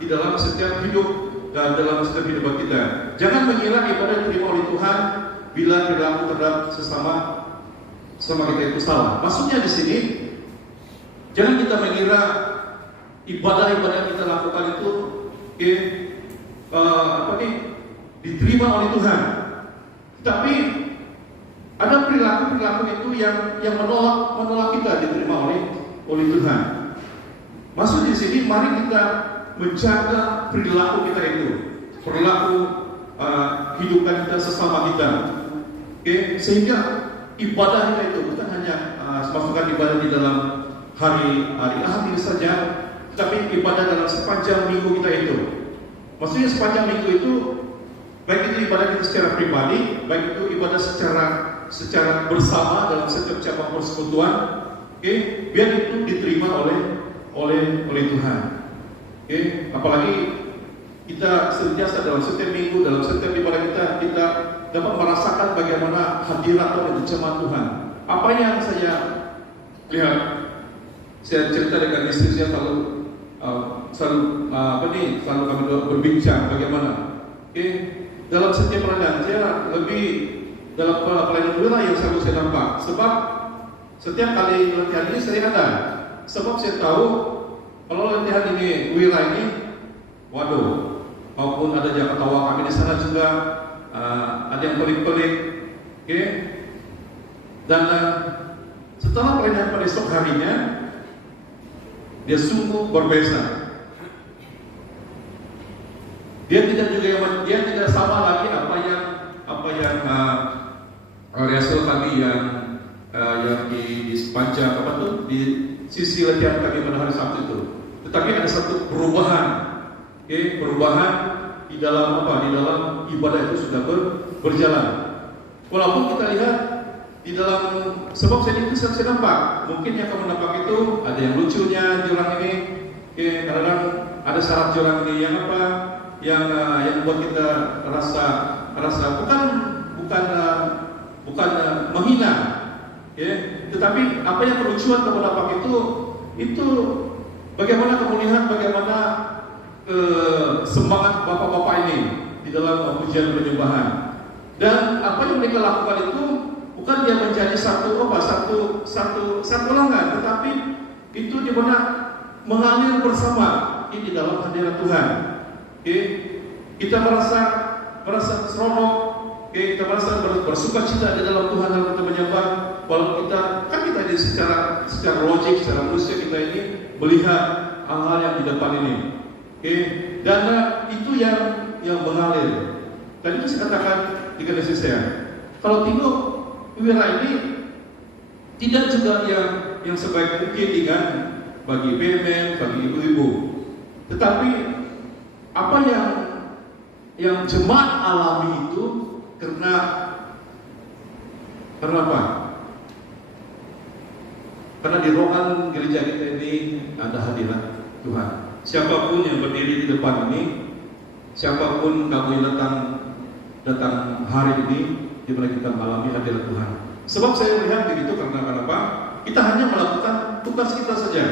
di dalam setiap hidup dan dalam setiap kehidupan kita. Jangan mengira ibadah diterima oleh Tuhan bila perilaku terhadap sesama kita itu salah. Maksudnya di sini jangan kita mengira ibadah kita lakukan itu diterima oleh Tuhan. Tapi ada perilaku itu yang menolak kita diterima oleh Tuhan. Maksud di sini mari kita menjaga perilaku kita itu, perilaku hidupan kita sesama kita, sehingga ibadah kita itu bukan hanya masukkan ibadah di dalam hari Ahad ini saja, tapi ibadah dalam sepanjang minggu kita itu. Maksudnya sepanjang minggu itu, baik itu ibadah kita secara pribadi, baik itu ibadah secara bersama dalam setiap cabang persekutuan, biar itu diterima oleh Tuhan. Apalagi kita sentiasa dalam setiap minggu, dalam setiap ibadah kita dapat merasakan bagaimana hadirat dan jemaat Tuhan. Apa yang saya lihat, saya cerita dengan istri saya selalu kami berbincang bagaimana. Dalam setiap pelayanan saya lebih dalam pelayanan wilayah yang selalu saya nampak. Sebab setiap kali latihan ini saya ada. Sebab saya tahu kalau latihan ini wilayah ini, waduh, maupun ada yang ketawa kami di sana juga, ada yang pelik-pelik, dan setelah pelayanan pada esok harinya, dia sungguh berbeza. Dia tidak sama lagi apa yang rehearsal kami yang di sepanjang di sisi latihan kami pada hari Sabtu itu. Tetapi ada satu perubahan, perubahan di dalam ibadah itu sudah berjalan. Walaupun kita lihat di dalam sebab saya itu saya nampak, mungkin yang kamu nampak itu ada yang lucunya jurang ini, kadang-kadang ada syarat jurang ini yang apa, yang buat kita rasa bukan menghina, tetapi apa yang kelucuan kamu nampak itu bagaimana kamu lihat bagaimana semangat bapak-bapak ini di dalam pujian penyembahan. Dan apa yang mereka lakukan itu bukan dia menjadi satu ulangan, tetapi itu di mana mengalir bersama di dalam hadirat Tuhan. Kita merasa seronok, kita merasa bersukacita di dalam Tuhan dalam kita menyembah. Walaupun kita ini secara logik, secara manusia kita ini melihat hal-hal yang di depan ini. Dan itu yang mengalir. Tadi itu saya katakan di Genesis saya, kalau Tino Wira ini tidak juga yang sebaik mungkin dengan bagi BMN, bagi ibu-ibu, tetapi apa yang jemaat alami itu karena apa? Karena di ruangan gereja kita ini ada hadirat Tuhan. Siapapun yang berdiri di depan ini, siapapun kamu yang datang hari ini, di mana kita mengalami hadirat Tuhan. Sebab saya melihat begitu karena kenapa? Kita hanya melakukan tugas kita saja.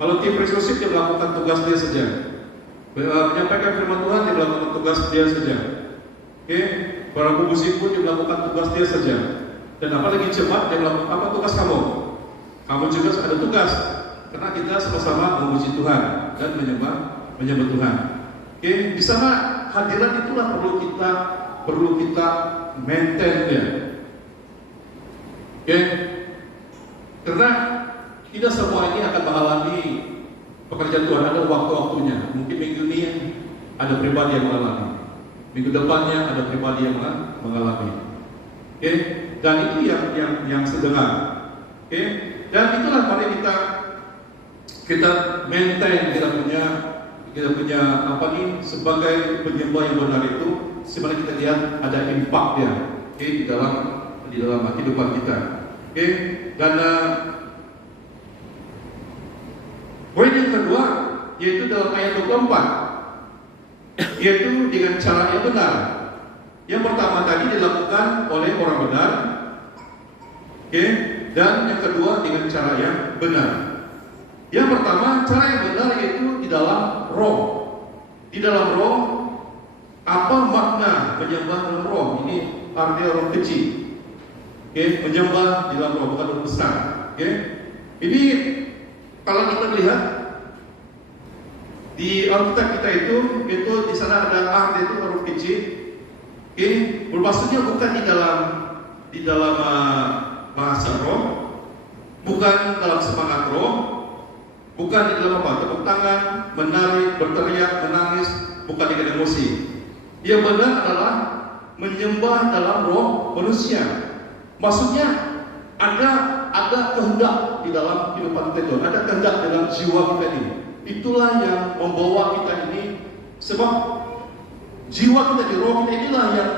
Kalau tim resursi dia melakukan tugas dia saja. Menyampaikan firman Tuhan dia melakukan tugas dia saja. Para pemusik pun dia melakukan tugas dia saja. Dan apalagi jemaat dia melakukan apa tugas kamu? Kamu juga ada tugas. Karena kita sama-sama memuji Tuhan dan menyembah Tuhan. Di sana hadirat itulah perlu kita maintain dia. Karena tidak semua ini akan mengalami pekerjaan Tuhan, ada waktu-waktunya. Mungkin minggu ini ada pribadi yang mengalami, minggu depannya ada pribadi yang mengalami. Dan itu yang sedang. Dan itulah mari kita maintain kita punya apa nih sebagai penyembah yang benar itu. Sebenarnya kita lihat ada impact-nya di dalam kehidupan kita. Dan poin yang kedua yaitu dalam ayat 24, yaitu dengan cara yang benar. Yang pertama tadi dilakukan oleh orang benar, dan yang kedua dengan cara yang benar. Yang pertama cara yang benar yaitu di dalam roh. Di dalam roh. Apa makna menyembah dalam roh? Ini artinya roh kecil. Menyembah di dalam roh, bukan roh besar. Ini kalau kita lihat di Alkitab kita itu di sana ada arti itu roh kecil. Bermaksudnya bukan di dalam bahasa roh, bukan dalam semangat roh, bukan di dalam apa? Tepuk tangan, menari, berteriak, menangis, bukan dengan emosi. Yang benar adalah menyembah dalam roh manusia. Maksudnya ada kehendak di dalam kehidupan kita itu, ada kehendak dalam jiwa kita ini. Itulah yang membawa kita ini, sebab jiwa kita di roh kita inilah yang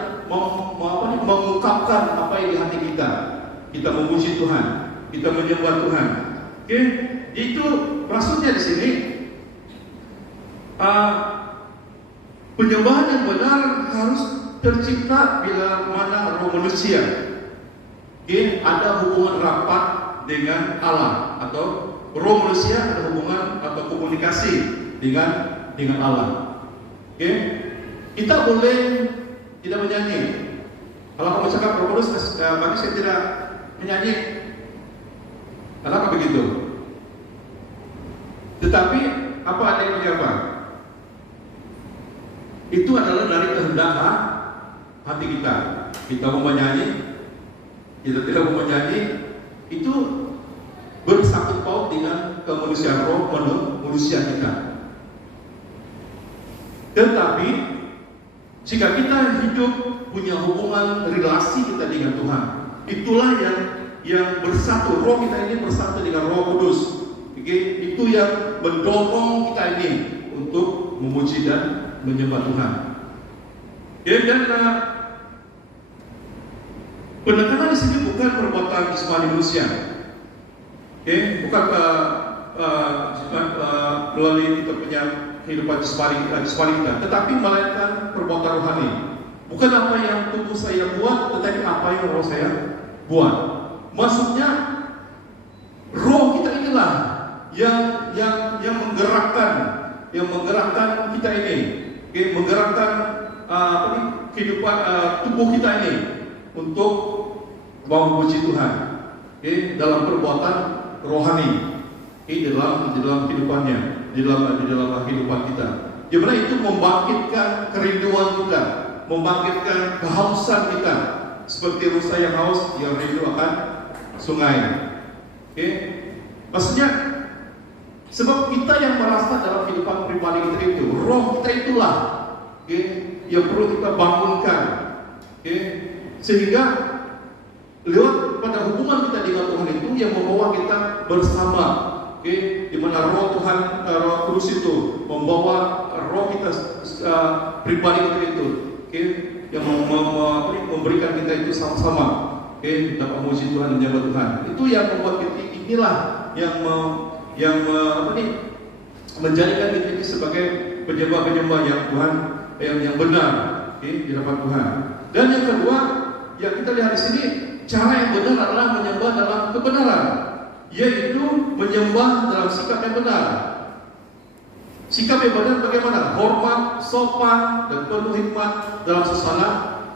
mengungkapkan apa yang di hati kita. Kita memuji Tuhan, kita menyembah Tuhan. Itu maksudnya di sini. Penyembahan yang benar harus tercipta bila mana roh manusia ada hubungan rapat dengan Allah, atau roh manusia ada hubungan atau komunikasi dengan Allah. Kita boleh tidak menyanyi. Kalau kamu cakap roh kudus, bagi saya tidak menyanyi. Kenapa begitu? Tetapi apa ada yang menjawab? Itu adalah dari kehendak hati kita. Kita mau menyanyi, kita tidak mau menyanyi, itu bersangkut paut dengan kemanusiaan roh manusia kita. Tetapi jika kita hidup punya hubungan relasi kita dengan Tuhan, itulah yang bersatu. Roh kita ini bersatu dengan Roh Kudus. Itu yang mendorong kita ini untuk memuji dan menyembah Tuhan. Dan Penekanan di sini bukan perbuatan jasmani manusia, bukan melalui kita punya kehidupan jasmani kita, tetapi melainkan perbuatan rohani. Bukan apa yang tubuh saya buat, tetapi apa yang roh saya buat. Maksudnya roh kita inilah yang menggerakkan kita ini, menggerakkan kehidupan tubuh kita ini untuk memuji Tuhan, dalam perbuatan rohani, dalam kehidupannya, di dalam kehidupan kita. Di mana itu membangkitkan kerinduan kita, membangkitkan kehausan kita, seperti rusa yang haus yang rindu akan sungai. Maksudnya sebab kita yang merasa dalam kehidupan pribadi kita itu, roh kita itulah yang perlu kita bangunkan, sehingga lewat pada hubungan kita dengan Tuhan itu yang membawa kita bersama, di mana roh Tuhan, roh kudus itu membawa roh kita pribadi kita itu, yang memberikan kita itu sama-sama, dapat memuji Tuhan dan menyembah Tuhan. Itu yang membuat kita inilah yang menjadikan kita ini sebagai penyembah-penyembah yang Tuhan, yang benar di hadapan Tuhan. Dan yang kedua yang kita lihat di sini, cara yang benar adalah menyembah dalam kebenaran, yaitu menyembah dalam sikap yang benar. Sikap yang benar bagaimana? Hormat, sopan, dan penuh hikmat dalam suasana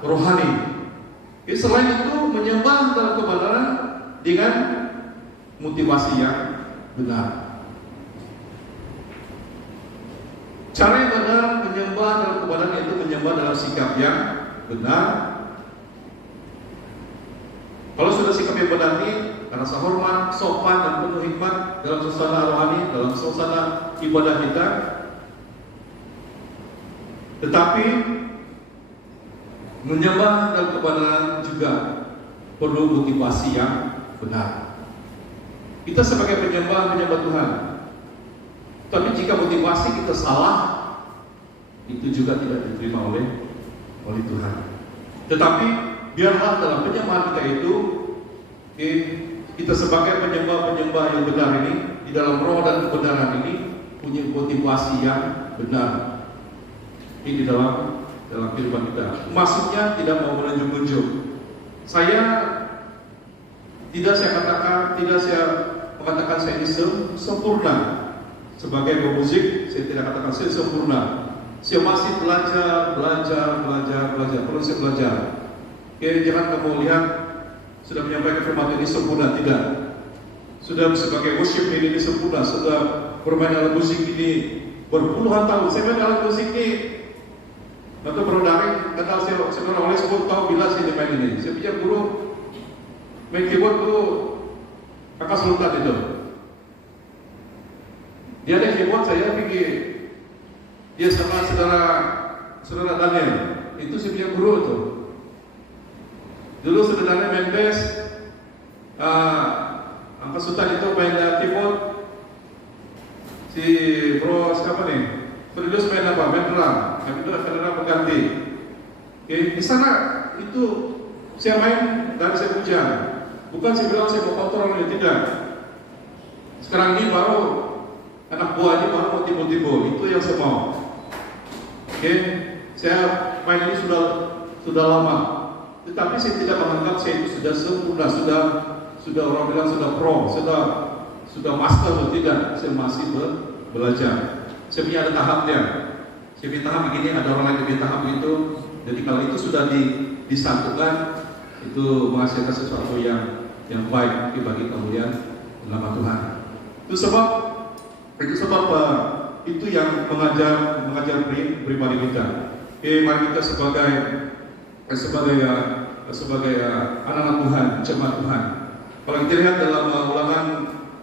rohani. Selain itu, menyembah dalam kebenaran dengan motivasi yang benar. Cara yang benar menyembah dalam kebenaran yaitu menyembah dalam sikap yang benar. Kalau sudah sikap yang benar ini, rasa hormat, sopan, dan penuh hikmat dalam suasana rohani, dalam suasana ibadah kita. Tetapi menyembah dalam kebenaran juga perlu motivasi yang benar. Kita sebagai penyembah Tuhan, tapi jika motivasi kita salah, itu juga tidak diterima oleh Tuhan. Tetapi biarlah dalam penyembahan kita itu, kita sebagai penyembah yang benar ini, di dalam roh dan kebenaran ini, punya motivasi yang benar di dalam kehidupan kita. Maksudnya tidak mau menunjuk-nunjuk. Saya mengatakan saya ini sempurna sebagai pemusik. Saya tidak katakan saya sempurna. Saya masih belajar. Perlu saya belajar. Jangan kamu lihat sudah menyampaikan firman ini sempurna, tidak. Sudah sebagai worship ini sempurna, sudah bermain alat musik ini berpuluhan tahun. Saya main alat musik ini atau berdari, kata saya oleh 10 tahun bila saya main ini. Saya pikir guru main keyboard itu kakak sultan itu. Dia ada keyboard, saya pergi. Dia sama saudara Daniel. Itu saya punya guru itu. Dulu sebenarnya main bass, angka sultan itu main keyboard. Si bro siapa nih? Terus main apa? Main drum. Kami itu drum berganti. Di sana itu saya main dan saya puja. Bukan saya bilang saya mau kontrol ini, tidak. Sekarang ini baru anak buah ini baru mau timbul-timbul. Itu yang saya mau. Saya main ini sudah lama. Tetapi saya tidak menganggap saya itu sudah sempurna, sudah orang bilang sudah pro, sudah master atau tidak. Saya masih belajar. Saya punya ada tahapnya. Saya punya tahap begini, ada orang lain punya tahap begitu. Jadi kalau itu sudah disatukan, itu menghasilkan sesuatu yang baik bagi kemuliaan nama Tuhan. Itu sebab itu yang mengajar pribadi kita. Mari kita sebagai anak-anak Tuhan, jemaat Tuhan. Kalau kita lihat dalam Ulangan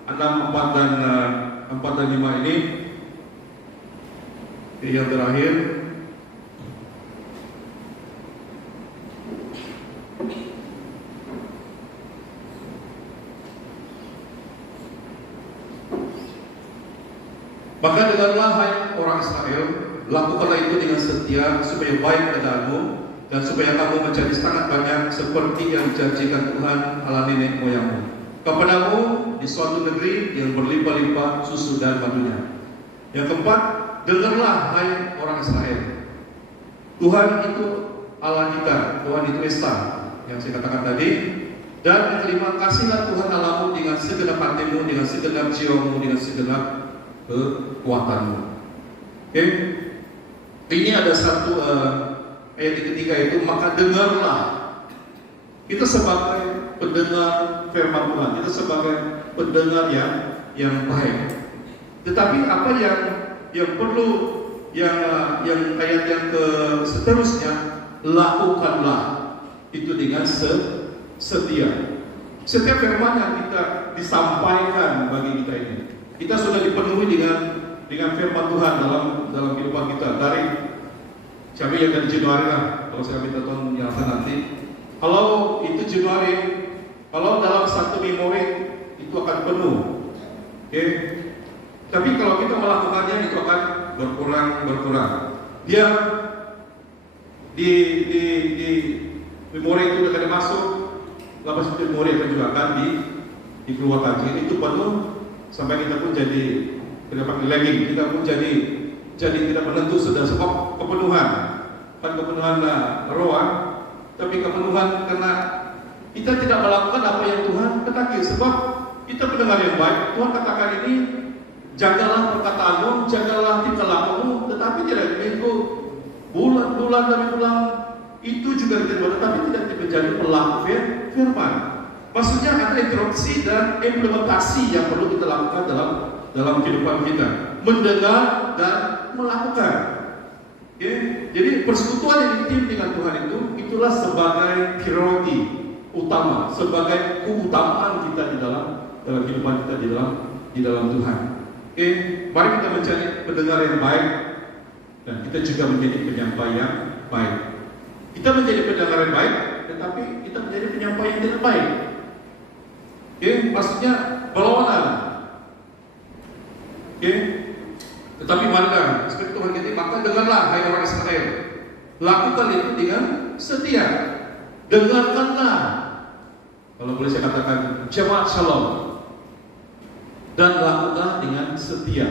6, 4 dan 5 ini, yang terakhir, maka dengarlah hai orang Israel, lakukanlah itu dengan setia supaya baik keadaanmu dan supaya kamu menjadi sangat banyak seperti yang dijanjikan Tuhan Allah nenek moyangmu kepadamu di suatu negeri yang berlimpah-limpah susu dan madunya. Yang keempat, dengarlah hai orang Israel. Tuhan itu Allah kita, Tuhan itu Esa yang saya katakan tadi. Dan yang kelima, kasihlah Tuhan Allahmu dengan segenap hatimu, dengan segenap jiwamu, dengan segenap kekuatanmu. Oke, ini ada satu ayat yang ketiga itu, maka dengarlah. Kita sebagai pendengar firman Tuhan, kita sebagai pendengar yang baik. Tetapi apa yang perlu yang ayat yang seterusnya, lakukanlah itu dengan setia. Setiap firman yang kita disampaikan bagi kita ini, kita sudah dipenuhi dengan firman Tuhan dalam kehidupan kita dari siapa yang dari Januari lah. Kalau saya minta Tuhan yang nanti, kalau itu Januari, kalau dalam satu memori itu akan penuh, oke. Tapi kalau kita melakukannya itu akan berkurang. Dia di memori itu akan masuk, lepas itu memori akan juga akan dikeluarkan. Jadi itu penuh sampai kita pun jadi tidak lagging, kita pun jadi tidak menentu sudah sebab kepenuhan, bukan kepenuhan roh, tapi kepenuhan karena kita tidak melakukan apa yang Tuhan katakan. Sebab kita pendengar yang baik, Tuhan katakan ini, jagalah perkataanmu, jagalah tingkah lakumu, tetapi tidak mengikut bulan demi bulan itu juga tidak, tetapi tidak menjadi pelaku firman. Maksudnya ada introduksi dan implementasi yang perlu kita lakukan dalam kehidupan kita, mendengar dan melakukan. Jadi persekutuan yang intim dengan Tuhan itulah sebagai priority utama, sebagai keutamaan kita di dalam kehidupan kita di dalam Tuhan. Mari kita mencari pendengar yang baik dan kita juga menjadi penyampai yang baik. Kita menjadi pendengar yang baik, tetapi kita menjadi penyampai yang tidak baik. Maksudnya berlawanan. Tetapi marilah seperti Tuhan kita, maka dengarlah hai orang Israel, lakukan itu dengan setia. Dengarkanlah, kalau boleh saya katakan jemaat Shalom, dan lakukan dengan setia.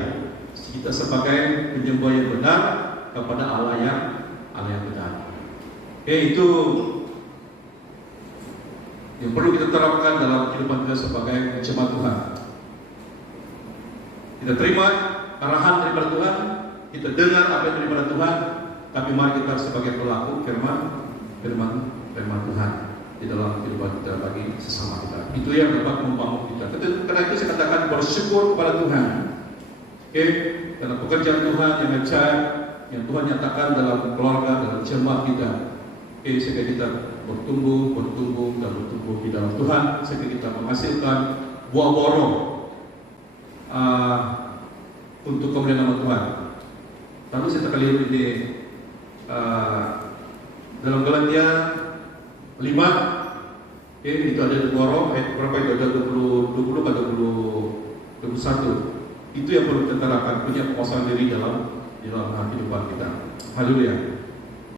Kita sebagai penyembah yang benar kepada Allah yang benar. Itu yang perlu kita terapkan dalam kehidupan kita sebagai jemaat Tuhan. Kita terima arahan daripada Tuhan, kita dengar apa yang daripada Tuhan, tapi mari kita sebagai pelaku firman Tuhan di dalam kehidupan kita bagi sesama kita. Itu yang dapat membangun kita. Karena itu saya katakan bersyukur kepada Tuhan. Karena pekerjaan Tuhan yang ajaib, yang Tuhan nyatakan dalam keluarga, dalam jemaat kita. Sehingga kita bertumbuh di dalam Tuhan, sehingga kita menghasilkan buah-buah roh untuk kemuliaan nama Tuhan. Lalu saya tak lihat ini dalam Galatia 5, itu ada buah roh, berapa itu ada 20 atau 21. Itu yang perlu kita terapkan, punya penguasaan diri dalam kehidupan kita. Haleluya.